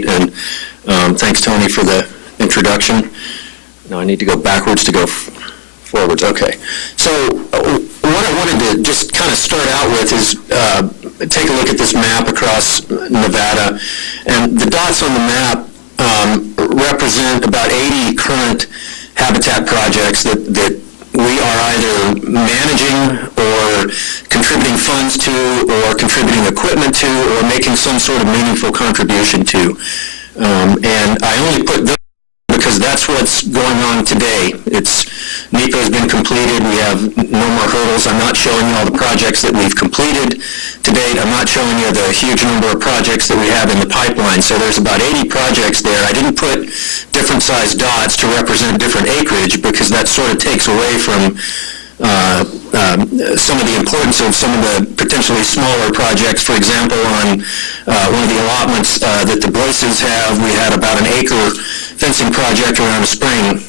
date, and thanks, Tony, for the introduction. Now I need to go backwards to go forwards. Okay. So what I wanted to just kind of start out with is take a look at this map across Nevada, and the dots on the map represent about 80 current habitat projects that we are either managing or contributing funds to or contributing equipment to or making some sort of meaningful contribution to. And I only put those because that's what's going on today. NEPA has been completed. We have no more hurdles. I'm not showing you all the projects that we've completed to date. I'm not showing you the huge number of projects that we have in the pipeline. So there's about 80 projects there. I didn't put different sized dots to represent different acreage because that sort of takes away from some of the importance of some of the potentially smaller projects. For example, on one of the allotments that the Boyces have, we had about an acre fencing project around a spring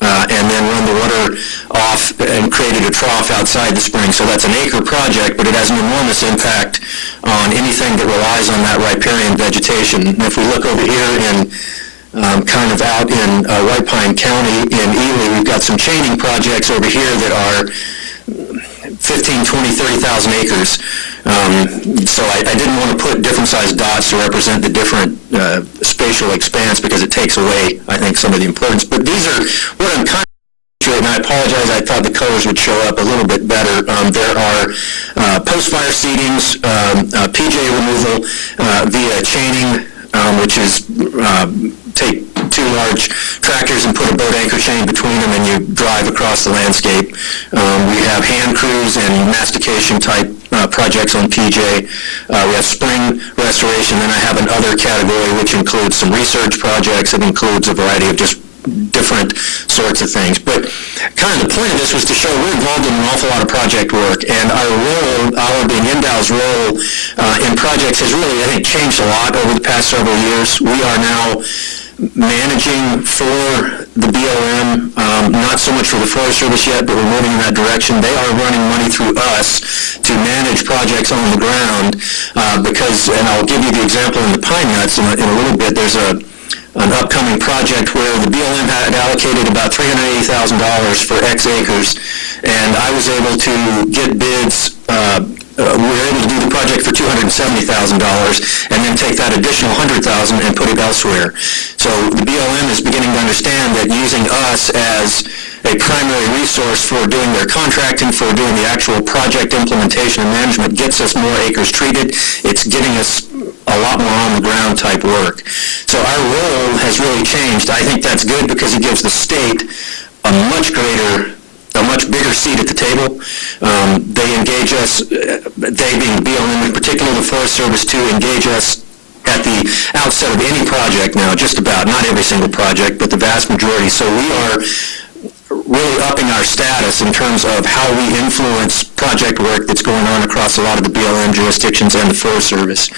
and then run the water off and created a trough outside the spring. So that's an acre project, but it has an enormous impact on anything that relies on that riparian vegetation. And if we look over here in kind of out in White Pine County in Ely, we've got some chaining projects over here that are 15, 20, 30,000 acres. So I didn't want to put different sized dots to represent the different spatial expanse because it takes away, I think, some of the importance. But these are what I'm kind of, and I apologize, I thought the colors would show up a little bit better. There are post-fire seedings, PJ removal via chaining, which is take two large tractors and put a boat anchor chain between them and you drive across the landscape. We have hand crews and mastication type projects on PJ. We have spring restoration. Then I have another category which includes some research projects. It includes a variety of just different sorts of things. But kind of the point of this was to show we're involved in an awful lot of project work, and our role, our being Indow's role in projects has really, I think, changed a lot over the past several years. We are now managing for the BLM, not so much for the Forest Service yet, but we're moving in that direction. They are running money through us to manage projects on the ground because, and I'll give you the example in the pine nuts in a little bit, there's an upcoming project where the BLM had allocated about $380,000 for X acres, and I was able to get bids. We were able to do the project for $270,000 and then take that additional $100,000 and put it elsewhere. So the BLM is beginning to understand that using us as a primary resource for doing their contracting, for doing the actual project implementation and management gets us more acres treated. It's getting us a lot more on the ground type work. So our role has really changed. I think that's good because it gives the state a much bigger seat at the table. They engage us, they being BLM in particular, the Forest Service too, engage us at the outset of any project now, just about, not every single project, but the vast majority. So we are really upping our status in terms of how we influence project work that's going on across a lot of the BLM jurisdictions and the Forest Service.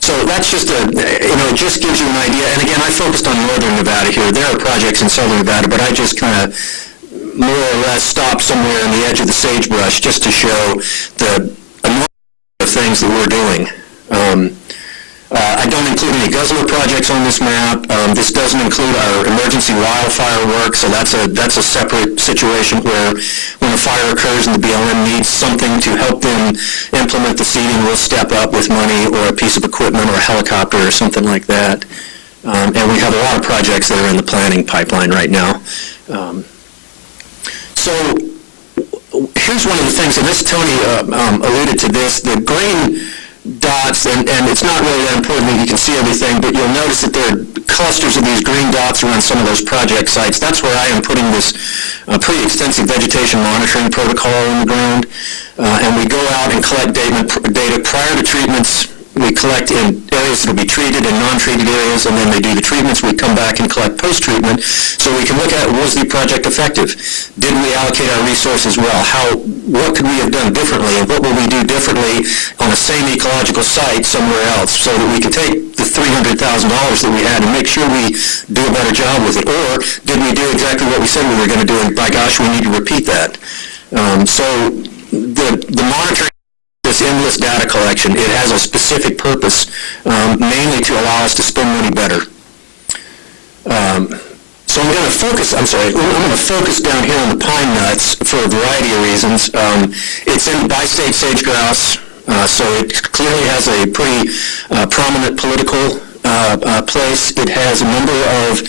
So that's just it just gives you an idea. And again, I focused on northern Nevada here. There are projects in southern Nevada, but I just kind of more or less stopped somewhere on the edge of the sagebrush just to show the enormous of things that we're doing. I don't include any guzzler projects on this map. This doesn't include our emergency wildfire work, so that's a separate situation where when a fire occurs and the BLM needs something to help them implement the seeding, we'll step up with money or a piece of equipment or a helicopter or something like that. And we have a lot of projects that are in the planning pipeline right now. So here's one of the things, and this Tony alluded to this, the green dots, and it's not really that important that you can see everything, but you'll notice that there are clusters of these green dots around some of those project sites. That's where I am putting this pretty extensive vegetation monitoring protocol on the ground, and we go out and collect data prior to treatments. We collect in areas that will be treated and non-treated areas, and then they do the treatments. We come back and collect post-treatment so we can look at, was the project effective? Did we allocate our resources well? What could we have done differently, and what will we do differently on the same ecological site somewhere else so that we can take the $300,000 that we had and make sure we do a better job with it? Or did we do exactly what we said we were going to do, and by gosh, we need to repeat that? So the monitoring this endless data collection. It has a specific purpose, mainly to allow us to spend money better. So I'm going to focus down here on the pine nuts for a variety of reasons. It's in bi-state sage-grouse, so it clearly has a pretty prominent political place. It has a number of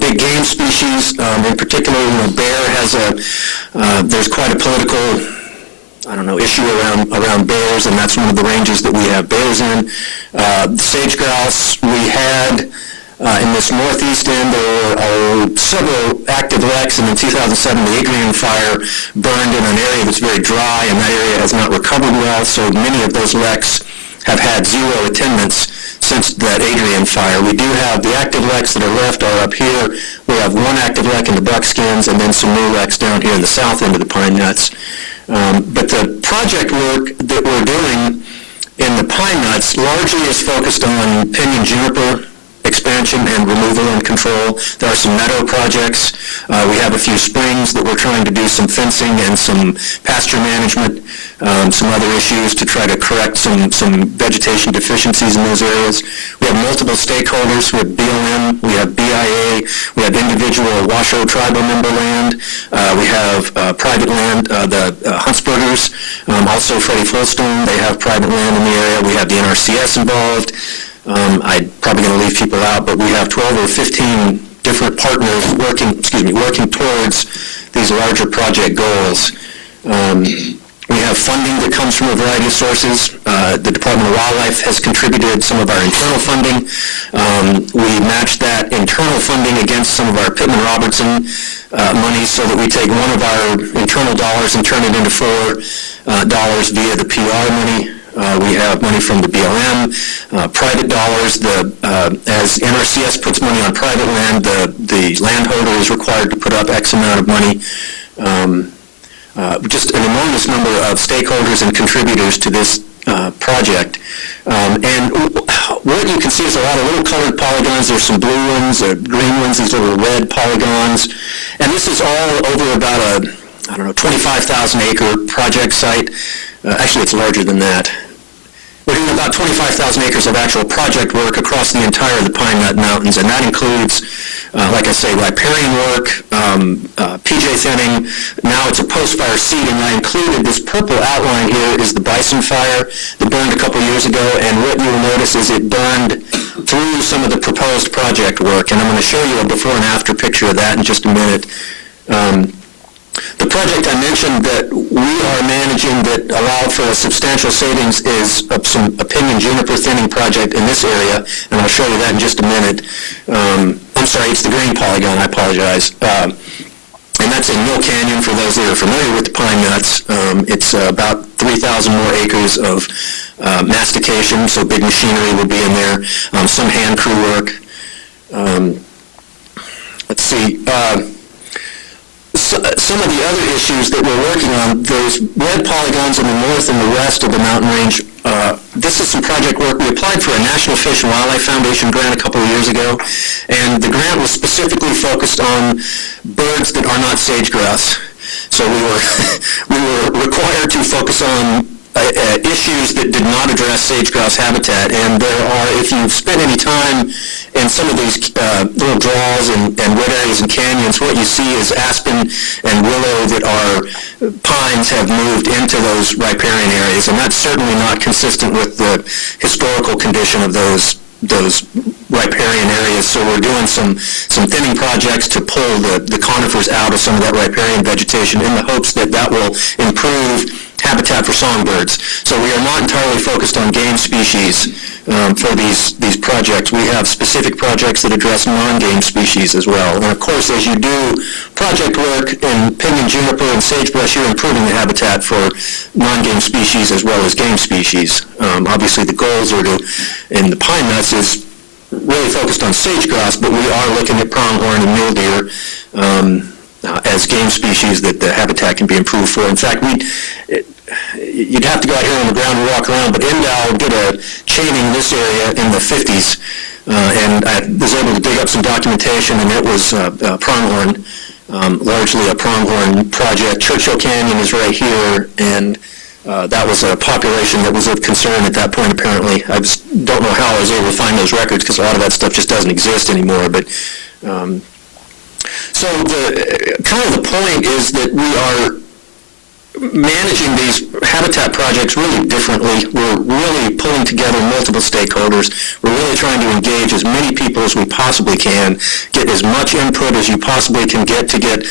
big game species. In particular, bear has there's quite a political, issue around bears, and that's one of the ranges that we have bears in. Sage-grouse, we had in this northeast end, there were several active wrecks, and in 2007, the Adrian fire burned in an area that's very dry, and that area has not recovered well, so many of those wrecks have had zero attendance since that Adrian fire. We do have the active wrecks that are left are up here. We have one active wreck in the buckskins, and then some new wrecks down here in the south end of the pine nuts. But the project work that we're doing in the pine nuts largely is focused on pinyon juniper expansion and removal and control. There are some meadow projects. We have a few springs that we're trying to do some fencing and some pasture management, some other issues to try to correct some vegetation deficiencies in those areas. We have multiple stakeholders. We have BLM, we have BIA, we have individual Washoe tribal member land, we have private land, the Huntsburgers, also Freddie Fullstone, they have private land in the area. We have the NRCS involved. I'm probably going to leave people out, but we have 12 or 15 different partners working towards these larger project goals. We have funding that comes from a variety of sources. The Department of Wildlife has contributed some of our internal funding. We match that internal funding against some of our Pittman-Robertson money so that we take one of our internal dollars and turn it into $4 via the PR money. We have money from the BLM, private dollars. As NRCS puts money on private land, the landholder is required to put up X amount of money. Just an enormous number of stakeholders and contributors to this project. And what you can see is a lot of little colored polygons. There's some blue ones, green ones, these little red polygons. And this is all over about a 25,000 acre project site. Actually, it's larger than that. We're doing about 25,000 acres of actual project work across the entire of the Pine Nut Mountains, and that includes, like I say, riparian work, PJ thinning. Now it's a post-fire seeding. I included this purple outline here is the bison fire that burned a couple years ago, and what you will notice is it burned through some of the proposed project work, and I'm going to show you a before and after picture of that in just a minute. The project I mentioned that we are managing that allowed for a substantial savings is a pinyon juniper thinning project in this area, and I'll show you that in just a minute. I'm sorry, it's the green polygon, I apologize. And that's in Mill Canyon for those that are familiar with the pine nuts. It's about 3,000 more acres of mastication, so big machinery will be in there, some hand crew work. Let's see. Some of the other issues that we're working on, those red polygons in the north and the west of the mountain range, this is some project work. We applied for a National Fish and Wildlife Foundation grant a couple of years ago, and the grant was specifically focused on birds that are not sage-grouse. So we were required to focus on issues that did not address sage-grouse habitat, and there are, if you've spent any time in some of these little draws and wood areas and canyons, what you see is aspen and willow that are pines have moved into those riparian areas, and that's certainly not consistent with the historical condition of those riparian areas. So we're doing some thinning projects to pull the conifers out of some of that riparian vegetation in the hopes that that will improve habitat for songbirds. So we are not entirely focused on game species for these projects. We have specific projects that address non-game species as well. And of course, as you do project work in pinyon juniper and sagebrush, you're improving the habitat for non-game species as well as game species. Obviously, the goals are to, in the pine nuts, is really focused on sage-grouse, but we are looking at pronghorn and mule deer as game species that the habitat can be improved for. In fact, you'd have to go out here on the ground and walk around, but NDOW did a chaining in this area in the 50s, and I was able to dig up some documentation, and it was pronghorn, largely a pronghorn project. Churchill Canyon is right here, and That was a population that was of concern at that point, apparently. I just don't know how I was able to find those records because a lot of that stuff just doesn't exist anymore. But so the point is that we are managing these habitat projects really differently. We're really pulling together multiple stakeholders. We're really trying to engage as many people as we possibly can, get as much input as you possibly can get to get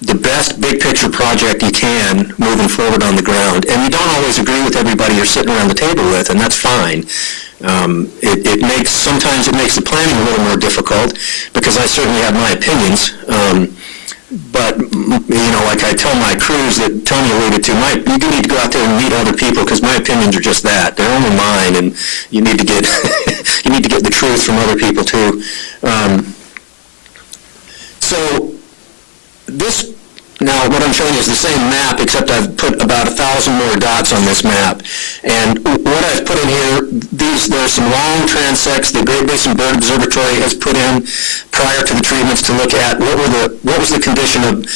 the best big picture project you can moving forward on the ground. And you don't always agree with everybody you're sitting around the table with, and that's fine. Sometimes it makes the planning a little more difficult because I certainly have my opinions. But, like I tell my crews that Tony alluded to, you do need to go out there and meet other people because my opinions are just that. They're only mine, and you need to get you need to get the truth from other people too. So this, now what I'm showing you is the same map, except I've put about 1,000 more dots on this map. And what I've put in here, there's some long transects the Great Basin Bird Observatory has put in prior to the treatments to look at what was the condition of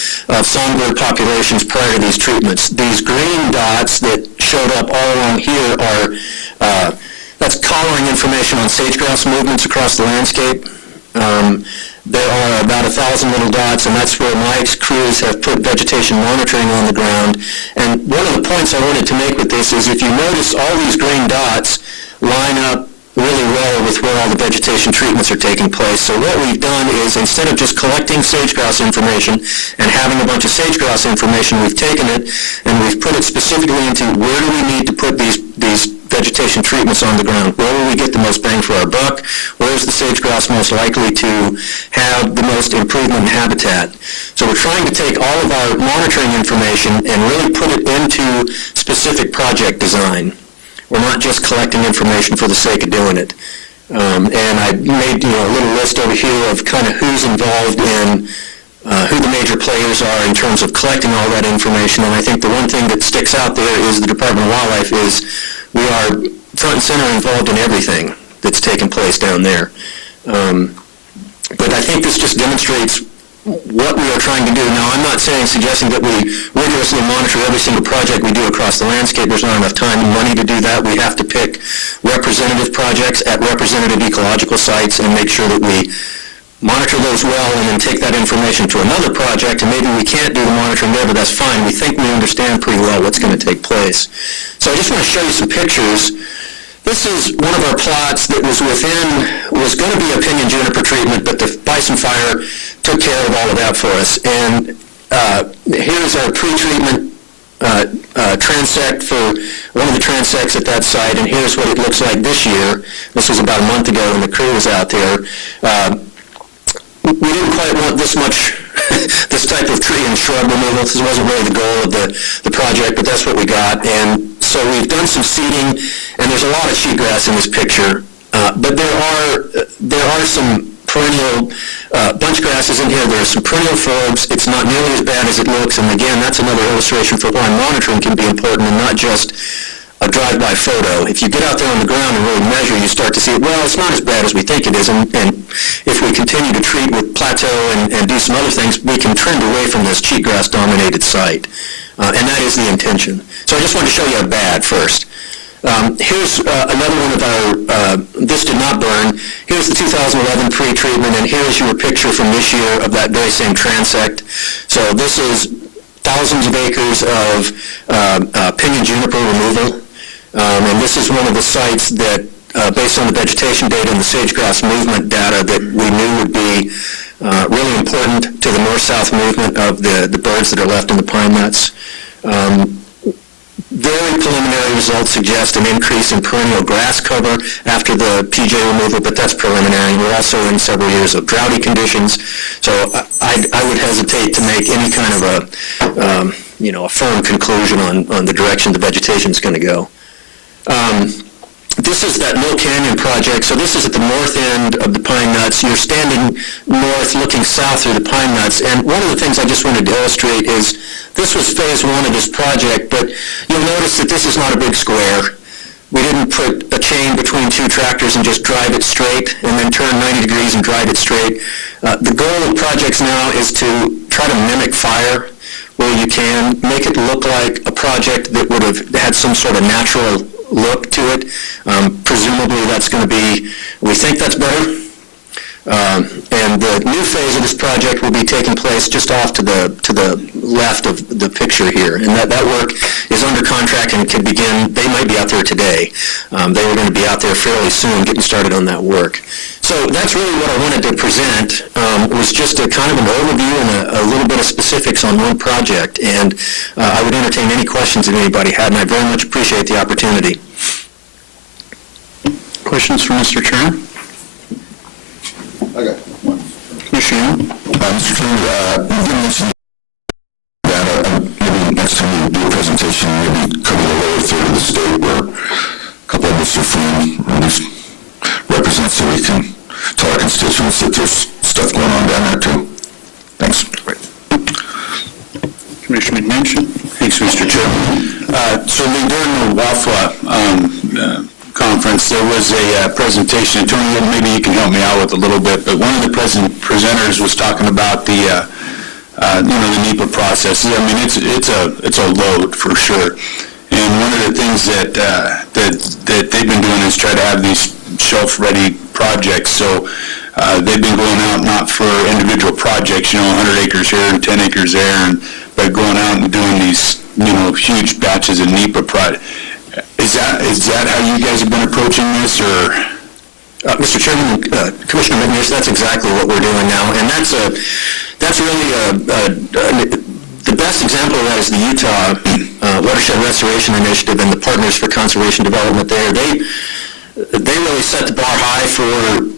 songbird populations prior to these treatments. These green dots that showed up all along here are, that's collaring information on sage-grouse movements across the landscape. There are about 1,000 little dots, and that's where Mike's crews have put vegetation monitoring on the ground. And one of the points I wanted to make with this is if you notice all these green dots line up really well with where all the vegetation treatments are taking place. So what we've done is instead of just collecting sage-grouse information and having a bunch of sage-grouse information, we've taken it and we've put it specifically into where do we need to put these vegetation treatments on the ground. Where will we get the most bang for our buck? Where is the sage-grouse most likely to have the most improvement in habitat? So we're trying to take all of our monitoring information and really put it into specific project design. We're not just collecting information for the sake of doing it. And I made a little list over here of kind of who's involved in who the major players are in terms of collecting all that information. And I think the one thing that sticks out there is the Department of Wildlife is we are front and center involved in everything that's taking place down there. But I think this just demonstrates what we are trying to do. Now, I'm not suggesting that we rigorously monitor every single project we do across the landscape. There's not enough time and money to do that. We have to pick representative projects at representative ecological sites and make sure that we monitor those well and then take that information to another project, and maybe we can't do the monitoring there, but that's fine. We think we understand pretty well what's going to take place. So I just want to show you some pictures. This is one of our plots that was going to be a pinyon juniper treatment, but the bison fire took care of all of that for us. And here's our pre-treatment transect for one of the transects at that site, and here's what it looks like this year. This was about a month ago when the crew was out there. We didn't quite want this much, this type of tree and shrub removal. This wasn't really the goal of the project, but that's what we got. And so we've done some seeding, and there's a lot of cheatgrass in this picture. But there are some perennial bunch grasses in here. There are some perennial forbs. It's not nearly as bad as it looks. And again, that's another illustration for why monitoring can be important and not just a drive-by photo. If you get out there on the ground and really measure, you start to see, well, it's not as bad as we think it is, and if we continue to treat with plateau and do some other things, we can trend away from this cheatgrass-dominated site, and that is the intention. So I just wanted to show you a bad first. Here's another one of our, this did not burn. Here's the 2011 pre-treatment, and here's your picture from this year of that very same transect. So this is thousands of acres of pinyon juniper removal. And this is one of the sites that, based on the vegetation data and the sage-grouse movement data, that we knew would be really important to the north-south movement of the birds that are left in the pine nuts. Very preliminary results suggest an increase in perennial grass cover after the PJ removal, but that's preliminary. We're also in several years of droughty conditions, so I would hesitate to make any kind of a firm conclusion on the direction the vegetation is going to go. This is that Mill Canyon project. So this is at the north end of the pine nuts. You're standing north looking south through the pine nuts. And one of the things I just wanted to illustrate is this was phase one of this project, but you'll notice that this is not a big square. We didn't put a chain between two tractors and just drive it straight and then turn 90 degrees and drive it straight. The goal of projects now is to try to mimic fire. where you can make it look like a project that would have had some sort of natural look to it. Presumably that's going to be, we think that's better. And the new phase of this project will be taking place just off to the left of the picture here. And that work is under contract and can begin, they might be out there today. They were going to be out there fairly soon getting started on that work. So that's really what I wanted to present, was just a kind of an overview and a little bit of specifics on one project. And I would entertain any questions that anybody had, and I very much appreciate the opportunity. Questions for Mr. Chairman? I got one. Commissioner? Mr. Chairman, you mentioned that maybe next time you do a presentation, maybe cover the lower third of the state where a couple of us are from, or at least represent, so we can tell our constituents that there's stuff going on down there too. Thanks. Commissioner McMansion? Thanks, Mr. Chairman. So during the WAFLA conference, there was a presentation. Tony, maybe you can help me out with a little bit, but one of the presenters was talking about the the NEPA process. I mean, it's a load for sure. And one of the things that they've been doing is try to have these shelf-ready projects. So they've been going out not for individual projects, 100 acres here and 10 acres there, but going out and doing these, huge batches of NEPA projects. Is that how you guys have been approaching this, or? Mr. Chairman, Commissioner McNeese, that's exactly what we're doing now, and that's really the best example of that is the Utah Watershed Restoration Initiative and the Partners for Conservation Development there. They really set the bar high for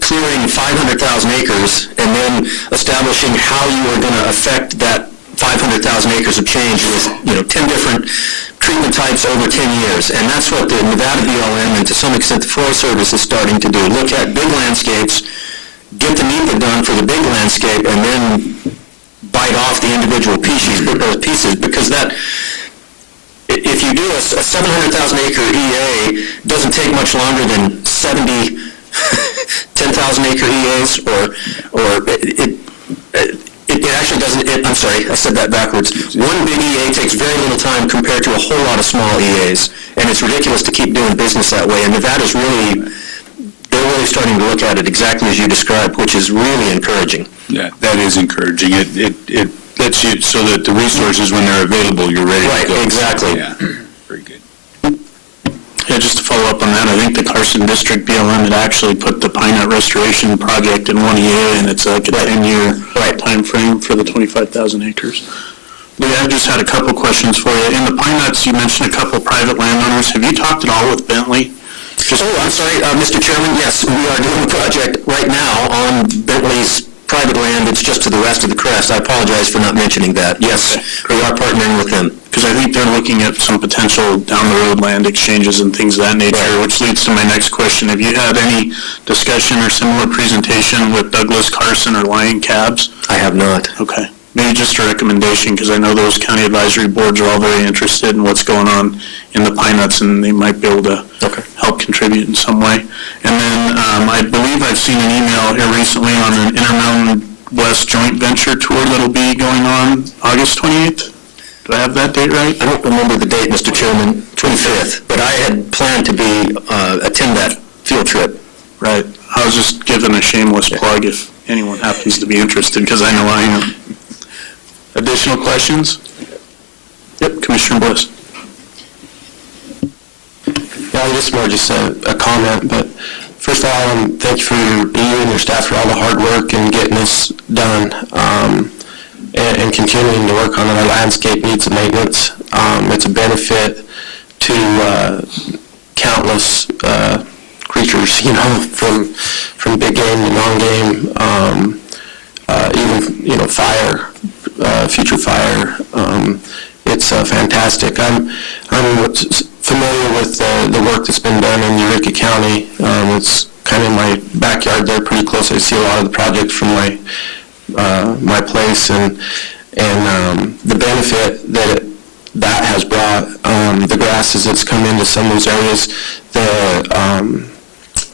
clearing 500,000 acres and then establishing how you are going to affect that 500,000 acres of change with 10 different treatment types over 10 years. And that's what the Nevada BLM and to some extent the Forest Service is starting to do. Look at big landscapes, get the NEPA done for the big landscape, and then bite off the individual pieces because that, if you do a 700,000 acre EA, doesn't take much longer than 70 10,000 acre EAs, or it actually doesn't, I'm sorry, I said that backwards. One big EA takes very little time compared to a whole lot of small EAs, and it's ridiculous to keep doing business that way, and Nevada's they're really starting to look at it exactly as you described, which is really encouraging. Yeah, that is encouraging. It lets you, so that the resources, when they're available, you're ready to go. Right, exactly. Yeah, very good. Yeah, just to follow up on that, I think the Carson District BLM had actually put the Pine Nut Restoration Project in one EA, and it's like a 10-year time frame for the 25,000 acres. Lee, I just had a couple questions for you. In the Pine Nuts, you mentioned a couple private landowners. Have you talked at all with Bentley? I'm sorry, Mr. Chairman, yes, we are doing a project right now on Bentley's private land. It's just to the west of the crest. I apologize for not mentioning that. Yes, okay. We are partnering with them. Because I think they're looking at some potential down-the-road land exchanges and things of that nature, right. Which leads to my next question. Have you had any discussion or similar presentation with Douglas, Carson, or Lyon Cabs? I have not. Okay. Maybe just a recommendation, because I know those county advisory boards are all very interested in what's going on in the Pine Nuts, and they might be able to help contribute in some way. And then I believe I've seen an email here recently on an Intermountain West joint venture tour that'll be going on August 28th. Do I have that date right? I don't remember the date, Mr. Chairman, 25th, but I had planned to attend that field trip. Right. I was just giving a shameless plug if anyone happens to be interested, because I know I am. Additional questions? Yep, Commissioner Bliss. Yeah, this is more just a comment, but first of all, thank you for you and your staff for all the hard work and getting this done, and continuing to work on it. Our landscape needs maintenance. It's a benefit to countless creatures, from big game to non-game, even fire, future fire. It's fantastic. I'm familiar with the work that's been done in Eureka County. It's kind of in my backyard there, pretty close. I see a lot of the projects from my place, and the benefit that has brought, the grasses that's come into some of those areas, the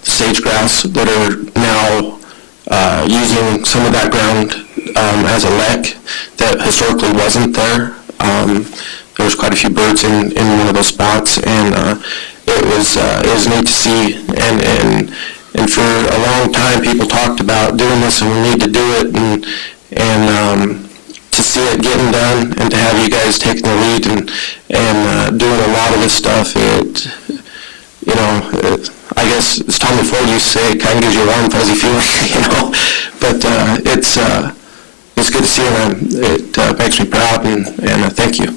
sage grass that are now using some of that ground as a lek that historically wasn't there. There was quite a few birds in one of those spots, and it was neat to see. And for a long time, people talked about doing this, and we need to do it, and to see it getting done, and to have you guys taking the lead and doing a lot of this stuff, I guess as Tommy Ford used to say, it kind of gives you a warm, fuzzy feeling, But it's good to see, and it makes me proud, and thank you.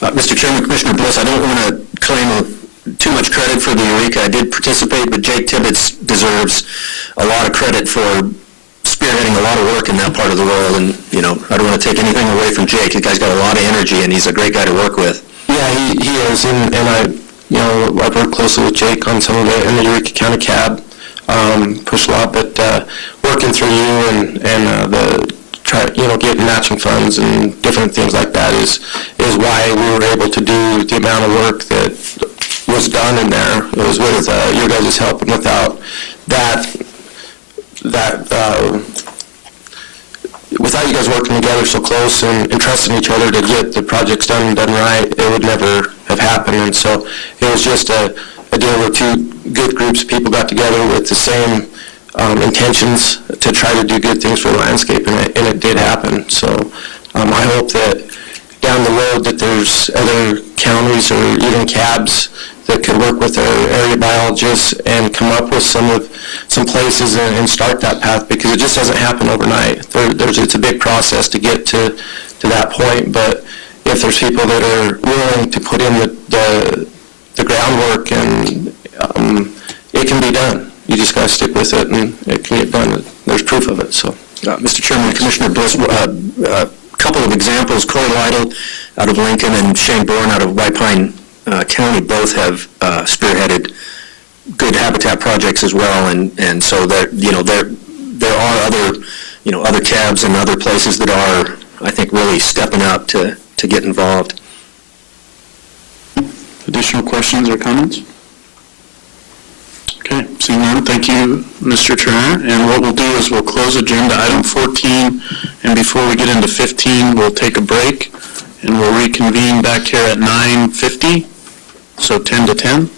Mr. Chairman, Commissioner Bliss, I don't want to claim too much credit for the Eureka. I did participate, but Jake Tibbetts deserves a lot of credit for spearheading a lot of work in that part of the world, and, I don't want to take anything away from Jake. The guy's got a lot of energy, and he's a great guy to work with. Yeah, he is, and I've worked closely with Jake on some of it in the Eureka County CAB, push a lot, but working through you and getting matching funds and different things like that is why we were able to do the amount of work that was done in there. It was with your guys' help, and without without you guys working together so close and trusting each other to get the projects done and done right, it would never have happened. And so it was just a deal where two good groups of people got together with the same intentions to try to do good things for the landscape, and it did happen. So I hope that down the road that there's other counties or even CABs that could work with our area biologists and come up with some places and start that path, because it just doesn't happen overnight. It's a big process to get to that point, but if there's people that are willing to put in the groundwork, and it can be done. You just got to stick with it, and it can get done. There's proof of it. So, Mr. Chairman, Commissioner Bliss, a couple of examples. Corey Lytle out of Lincoln and Shane Bourne out of White Pine County both have spearheaded good habitat projects as well, and so there are other cabs and other places that are, I think, really stepping up to get involved. Additional questions or comments? Okay, seeing none, thank you, Mr. Turner. And what we'll do is we'll close agenda item 14, and before we get into 15, we'll take a break, and we'll reconvene back here at 9:50, so 10 to 10.